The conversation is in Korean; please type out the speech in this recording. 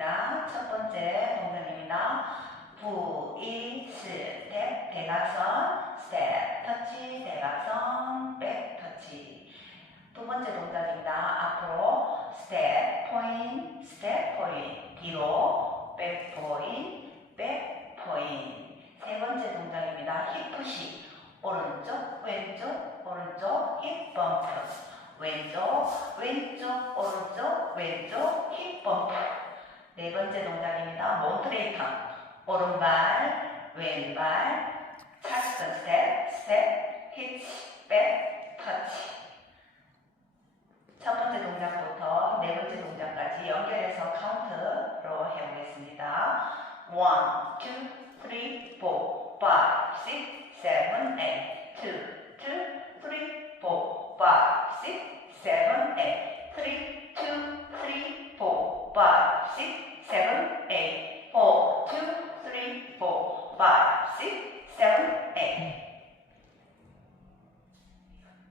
해보겠습니다. 첫 번째 동작입니다. V, 스텝, 대각선, 스텝, 터치, 대각선, 백, 터치. 두 번째 동작입니다. 앞으로 스텝, 포인, 스텝, 포인. 뒤로 백, 포인, 백, 포인. 세 번째 동작입니다. 힙푸시. 오른쪽, 왼쪽, 오른쪽, 힙 범프. 왼쪽, 왼쪽, 오른쪽, 왼쪽, 힙 범프. 네 번째 동작입니다. 몬트레이터. 오른발, 왼발, 차스턴 스텝, 스텝, 히치, 백, 터치. 첫 번째 동작부터 네 번째 동작까지 연결해서 카운트로 해보겠습니다. 1, 2, 3, 4, 5, 6, 7, 8. 2, 2, 3, 4, 5, 6, 7, 8. 3, 2, 3, 4, 5, 6, 7, 8. 4, 2, 3, 4, 5, 6, 7, 8.